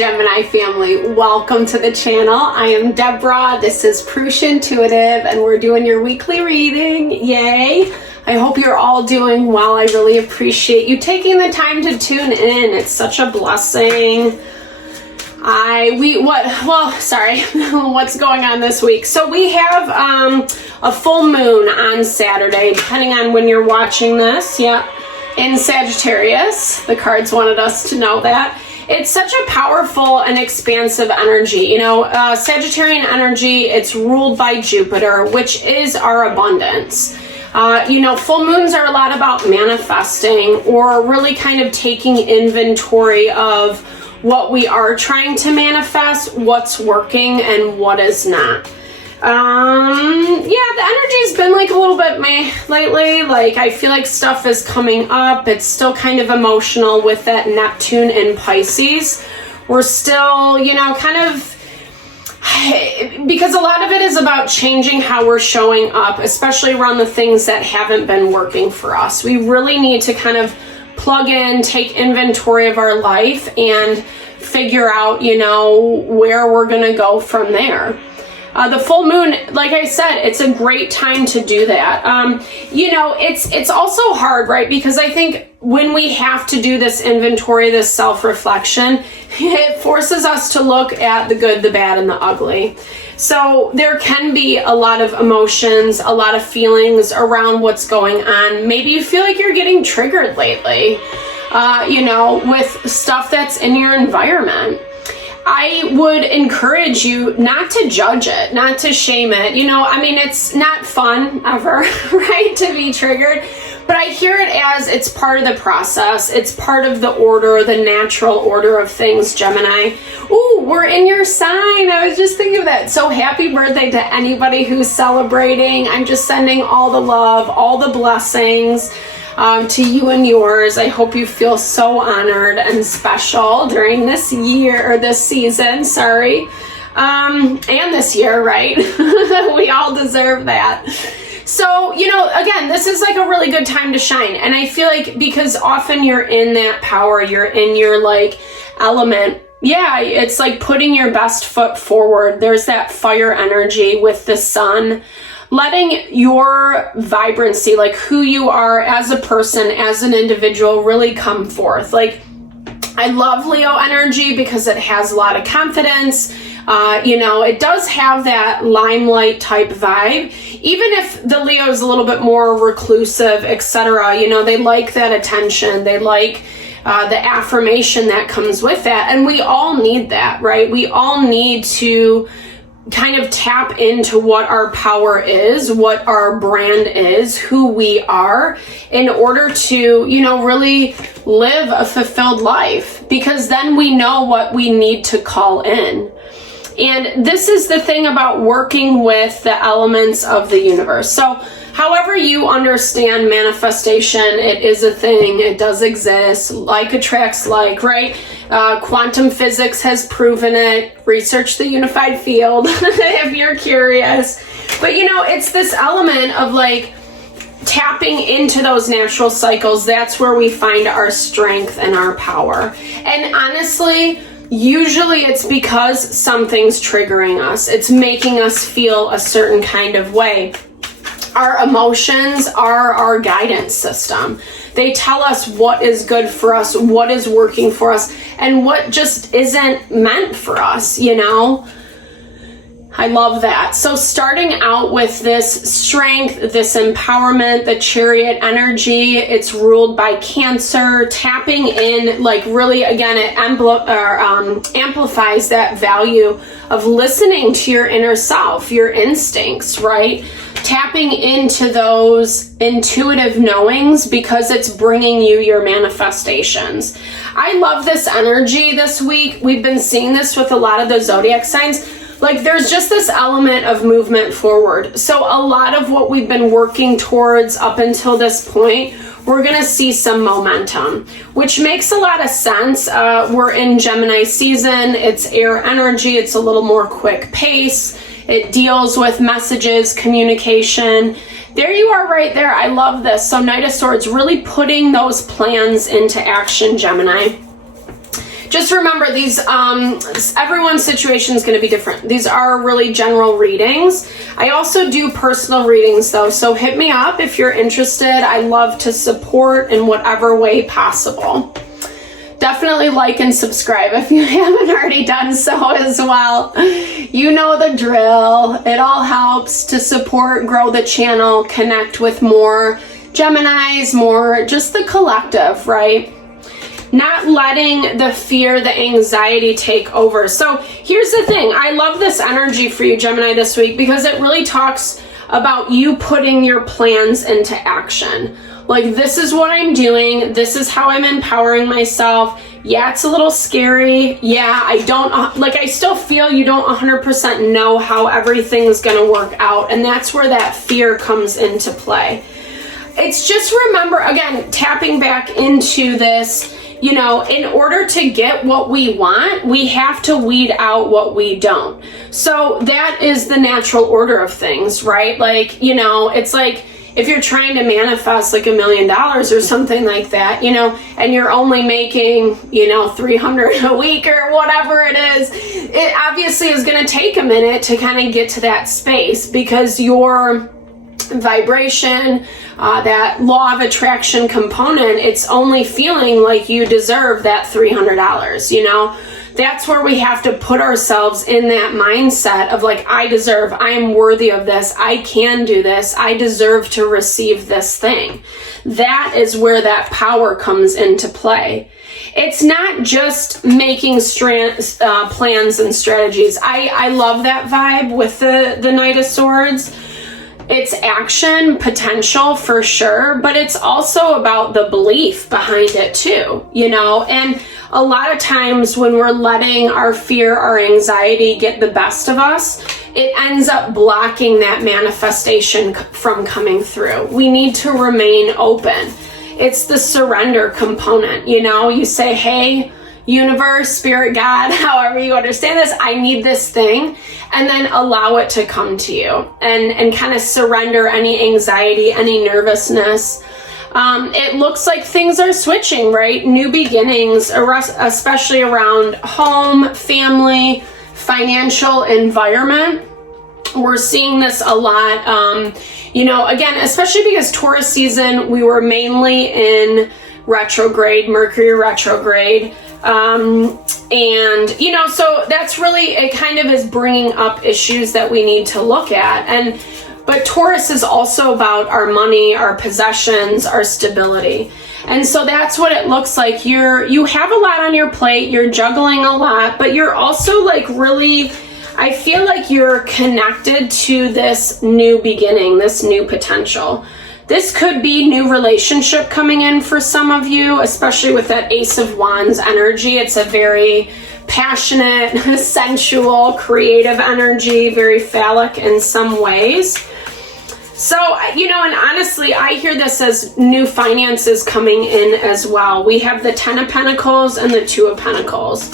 Gemini family, welcome to the channel. I am Deborah, this is Purusha Intuitive, and we're doing your weekly reading. Yay! I hope you're all doing well. I really appreciate you taking the time to tune in. It's such a blessing. What's going on this week? So we have a full moon on Saturday, depending on when you're watching this. Yeah, in Sagittarius. The cards wanted us to know that. It's such a powerful and expansive energy. You know, Sagittarian energy, it's ruled by Jupiter, which is our abundance. Full moons are a lot about manifesting or really kind of taking inventory of what we are trying to manifest, what's working and what is not. The energy's been like a little bit meh lately. Like I feel like stuff is coming up. It's still kind of emotional with that Neptune in Pisces. We're still, because a lot of it is about changing how we're showing up, especially around the things that haven't been working for us. We really need to kind of plug in, take inventory of our life and figure out, where we're going to go from there. The full moon, like I said, it's a great time to do that. It's also hard, right? Because I think when we have to do this inventory, this self-reflection, it forces us to look at the good, the bad, and the ugly. So there can be a lot of emotions, a lot of feelings around what's going on. Maybe you feel like you're getting triggered lately, with stuff that's in your environment. I would encourage you not to judge it, not to shame it. It's not fun ever, right, to be triggered. But I hear it as it's part of the process. It's part of the order, the natural order of things, Gemini. Ooh, we're in your sign. I was just thinking of that. So happy birthday to anybody who's celebrating. I'm just sending all the love, all the blessings to you and yours. I hope you feel so honored and special during this year, or this season, and this year, right? We all deserve that. So, again, this is like a really good time to shine. And I feel like because often you're in that power, you're in your element. Yeah, it's like putting your best foot forward. There's that fire energy with the sun. Letting your vibrancy, like who you are as a person, as an individual, really come forth. Like, I love Leo energy because it has a lot of confidence. It does have that limelight type vibe. Even if the Leo is a little bit more reclusive, etc., they like that attention. They like the affirmation that comes with that. And we all need that, right? We all need to kind of tap into what our power is, what our brand is, who we are, in order to, really live a fulfilled life, because then we know what we need to call in. And this is the thing about working with the elements of the universe. So however you understand manifestation, it is a thing, it does exist, like attracts like, right? Quantum physics has proven it. Research the unified field if you're curious. But it's this element of tapping into those natural cycles. That's where we find our strength and our power. And honestly, usually it's because something's triggering us. It's making us feel a certain kind of way. Our emotions are our guidance system. They tell us what is good for us, what is working for us, and what just isn't meant for us, I love that. So starting out with this strength, this empowerment, the Chariot energy, it's ruled by Cancer, tapping in, really, again, it amplifies that value of listening to your inner self, your instincts, right? Tapping into those intuitive knowings, because it's bringing you your manifestations. I love this energy this week. We've been seeing this with a lot of the zodiac signs. There's just this element of movement forward. So a lot of what we've been working towards up until this point, we're going to see some momentum, which makes a lot of sense. We're in Gemini season. It's air energy. It's a little more quick pace. It deals with messages, communication. There you are right there. I love this. So Knight of Swords, really putting those plans into action, Gemini. Just remember these, everyone's situation is going to be different. These are really general readings. I also do personal readings though, so hit me up if you're interested. I love to support in whatever way possible. Definitely like and subscribe if you haven't already done so as well. You know the drill. It all helps to support, grow the channel, connect with more Geminis, more just the collective, right? Not letting the fear, the anxiety take over. So here's the thing. I love this energy for you, Gemini, this week because it really talks about you putting your plans into action. Like, this is what I'm doing. This is how I'm empowering myself. Yeah, it's a little scary. Yeah, I still feel you don't 100% know how everything's going to work out. And that's where that fear comes into play. It's just remember, again, tapping back into this, you know, in order to get what we want, we have to weed out what we don't. So that is the natural order of things, right? Like, you know, it's like, if you're trying to manifest like $1 million or something like that, you know, and you're only making, you know, $300 a week or whatever it is, it obviously is going to take a minute to kind of get to that space because your vibration, that law of attraction component, it's only feeling like you deserve that $300, you know. That's where we have to put ourselves in that mindset of like, I deserve, I am worthy of this, I can do this, I deserve to receive this thing. That is where that power comes into play. It's not just making plans and strategies. I love that vibe with the Knight of Swords. It's action potential for sure, but it's also about the belief behind it too, you know. And a lot of times when we're letting our fear, our anxiety get the best of us, it ends up blocking that manifestation from coming through. We need to remain open. It's the surrender component, you know. You say, hey, universe, spirit, God, however you understand this, I need this thing, and then allow it to come to you and kind of surrender any anxiety, any nervousness. It looks like things are switching, right? New beginnings, especially around home, family, financial environment. We're seeing this a lot, you know, again, especially because Taurus season, we were mainly in retrograde, Mercury retrograde. And, you know, so that's really, it kind of is bringing up issues that we need to look at. But Taurus is also about our money, our possessions, our stability. And so that's what it looks like. You have a lot on your plate, you're juggling a lot, but you're also like really, I feel like you're connected to this new beginning, this new potential. This could be new relationship coming in for some of you, especially with that Ace of Wands energy. It's a very passionate, sensual, creative energy, very phallic in some ways. So, you know, and honestly, I hear this as new finances coming in as well. We have the 10 of Pentacles and the 2 of Pentacles.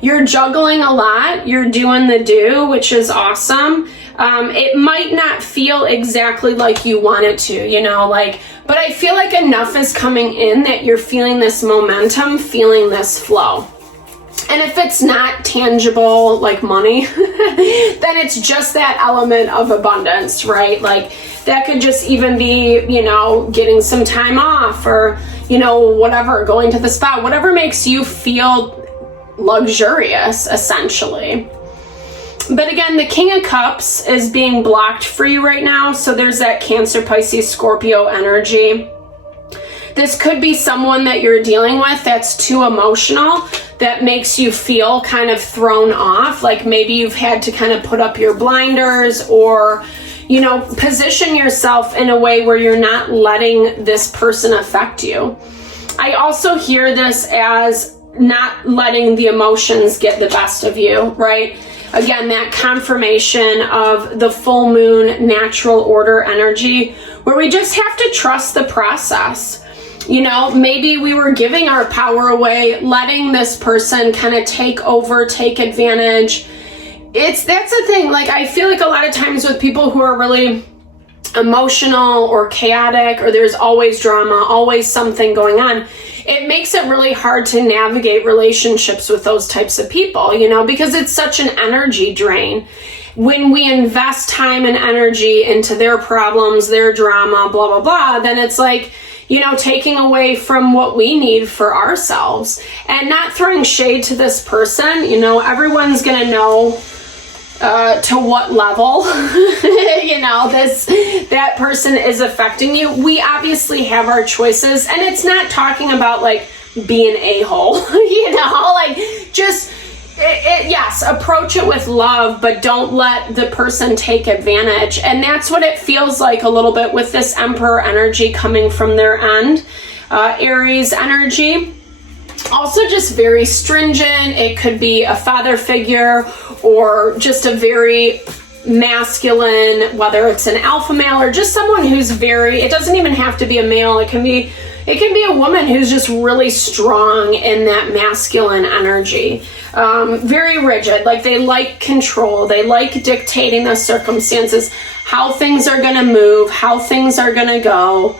You're juggling a lot. You're doing the do, which is awesome. It might not feel exactly like you want it to, you know, like, but I feel like enough is coming in that you're feeling this momentum, feeling this flow. And if it's not tangible, like money, then it's just that element of abundance, right? Like that could just even be, you know, getting some time off or, you know, whatever, going to the spa, whatever makes you feel luxurious, essentially. But again, the King of Cups is being blocked for you right now. So there's that Cancer, Pisces, Scorpio energy. This could be someone that you're dealing with that's too emotional, that makes you feel kind of thrown off. Like maybe you've had to kind of put up your blinders or, you know, position yourself in a way where you're not letting this person affect you. I also hear this as not letting the emotions get the best of you, right? Again, that confirmation of the full moon natural order energy where we just have to trust the process. You know, maybe we were giving our power away, letting this person kind of take over, take advantage. That's the thing. Like, I feel like a lot of times with people who are really emotional or chaotic, or there's always drama, always something going on, it makes it really hard to navigate relationships with those types of people, you know, because it's such an energy drain. When we invest time and energy into their problems, their drama, blah, blah, blah, then it's like, you know, taking away from what we need for ourselves. And not throwing shade to this person, you know, everyone's going to know to what level, you know, that person is affecting you. We obviously have our choices, and it's not talking about like being a-hole, you know, like just, yes, approach it with love, but don't let the person take advantage. And that's what it feels like a little bit with this Emperor energy coming from their end. Aries energy, also just very stringent. It could be a father figure or just a very masculine, whether it's an alpha male or just someone who's very, it doesn't even have to be a male. It can be a woman who's just really strong in that masculine energy. Very rigid, like they like control. They like dictating the circumstances, how things are going to move, how things are going to go.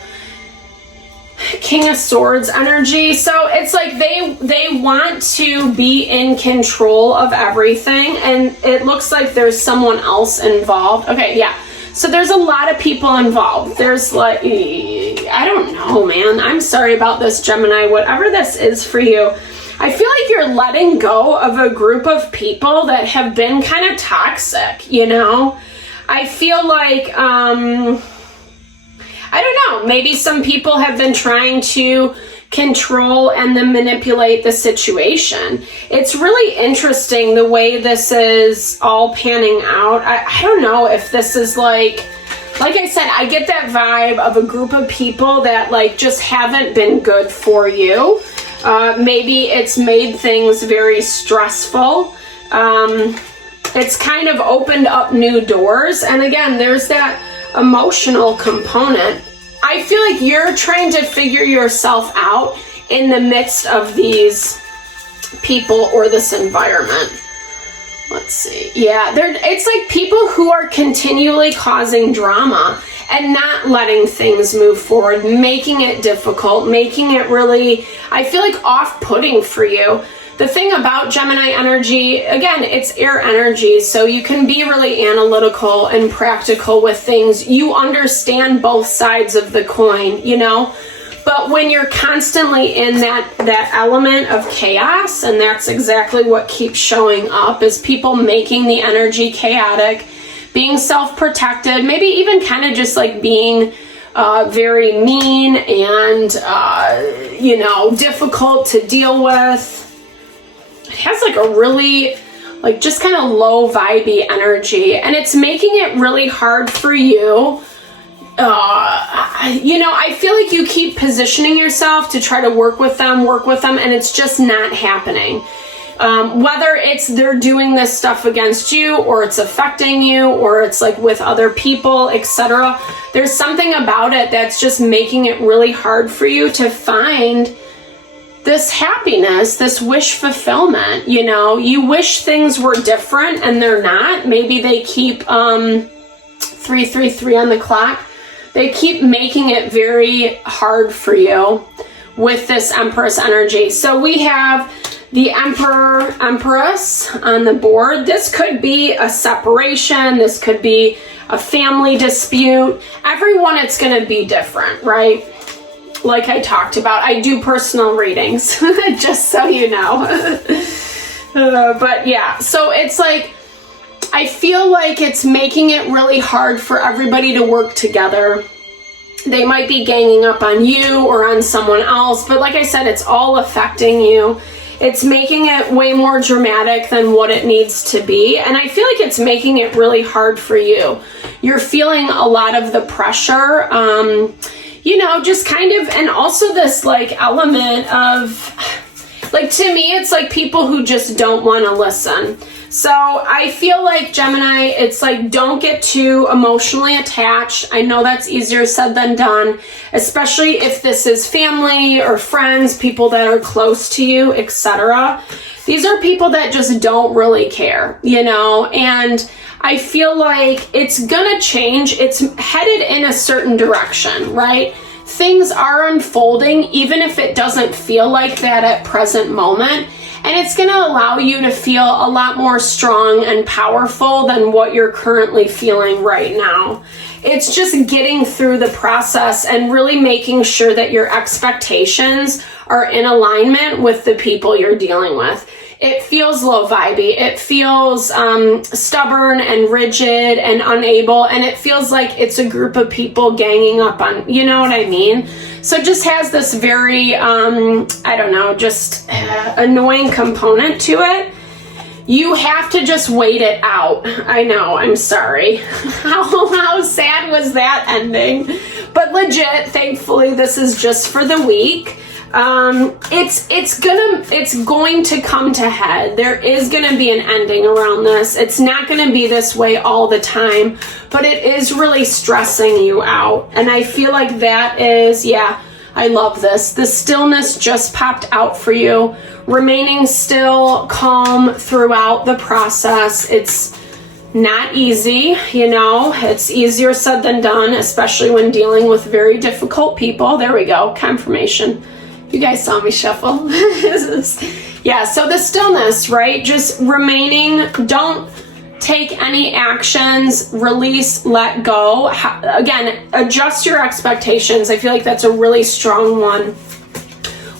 King of Swords energy. So it's like they want to be in control of everything, and it looks like there's someone else involved. Okay, yeah. So there's a lot of people involved. There's like, I don't know, man. I'm sorry about this, Gemini. Whatever this is for you, I feel like you're letting go of a group of people that have been kind of toxic, you know? I feel like, I don't know, maybe some people have been trying to control and then manipulate the situation. It's really interesting the way this is all panning out. I don't know if this is like I said, I get that vibe of a group of people that like just haven't been good for you. Maybe it's made things very stressful. It's kind of opened up new doors. And again, there's that emotional component. I feel like you're trying to figure yourself out in the midst of these people or this environment. Let's see. Yeah, it's like people who are continually causing drama and not letting things move forward, making it difficult, making it really, I feel like, off-putting for you. The thing about Gemini energy, again, it's air energy, so you can be really analytical and practical with things. You understand both sides of the coin, you know? But when you're constantly in that element of chaos, and that's exactly what keeps showing up, is people making the energy chaotic, being self-protected, maybe even kind of just like being very mean and, you know, difficult to deal with. It has like a really, like just kind of low vibey energy, and it's making it really hard for you. You know, I feel like you keep positioning yourself to try to work with them, and it's just not happening. Whether it's they're doing this stuff against you, or it's affecting you, or it's like with other people, etc. There's something about it that's just making it really hard for you to find this happiness, this wish fulfillment. You know, you wish things were different and they're not. Maybe they keep 333 on the clock. They keep making it very hard for you with this Empress energy. So we have the Emperor, Empress on the board. This could be a separation. This could be a family dispute. Everyone, it's going to be different, right? Like I talked about, I do personal readings, just so you know. But yeah, so it's like, I feel like it's making it really hard for everybody to work together. They might be ganging up on you or on someone else, but like I said, it's all affecting you. It's making it way more dramatic than what it needs to be, and I feel like it's making it really hard for you. You're feeling a lot of the pressure, you know, just kind of, and also this like element of, like, to me, it's like people who just don't want to listen. So I feel like, Gemini, it's like, don't get too emotionally attached. I know that's easier said than done, especially if this is family or friends, people that are close to you, etc. These are people that just don't really care, you know, and I feel like it's gonna change. It's headed in a certain direction, right? things are unfolding, even if it doesn't feel like that at present moment. And it's going to allow you to feel a lot more strong and powerful than what you're currently feeling right now. It's just getting through the process and really making sure that your expectations are in alignment with the people you're dealing with. It feels low vibey. It feels stubborn and rigid and unable. And it feels like it's a group of people ganging up on, you know what I mean? So it just has this very, I don't know, just annoying component to it. You have to just wait it out. I know, I'm sorry. How sad was that ending? But legit, thankfully, this is just for the week. It's going to come to head. There is going to be an ending around this. It's not going to be this way all the time, but it is really stressing you out. And I feel like that is, yeah, I love this. The stillness just popped out for you. Remaining still, calm throughout the process. It's not easy, you know, it's easier said than done, especially when dealing with very difficult people. There we go, confirmation. You guys saw me shuffle. Yeah, so the stillness, right? Just remaining, don't take any actions, release, let go. Again, adjust your expectations. I feel like that's a really strong one.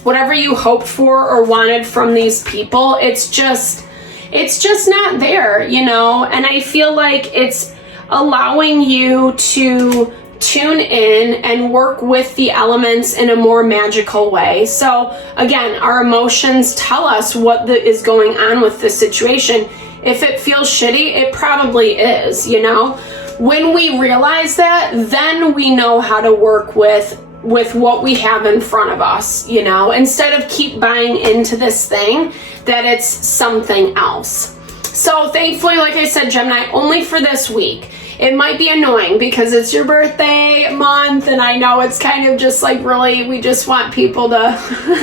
Whatever you hoped for or wanted from these people, it's just not there, you know? And I feel like it's allowing you to tune in and work with the elements in a more magical way. So again, our emotions tell us what is going on with the situation. If it feels shitty, it probably is, you know? When we realize that, then we know how to work with what we have in front of us, you know, instead of keep buying into this thing that it's something else. So thankfully, like I said, Gemini, only for this week. It might be annoying because it's your birthday month, and I know it's kind of just like really, we just want people to,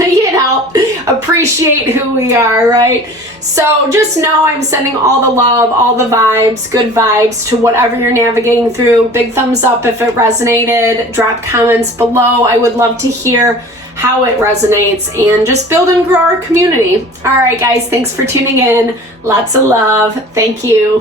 you know, appreciate who we are, right? So just know I'm sending all the love, all the vibes, good vibes to whatever you're navigating through. Big thumbs up if it resonated. Drop comments below. I would love to hear how it resonates and just build and grow our community. All right, guys, thanks for tuning in. Lots of love. Thank you.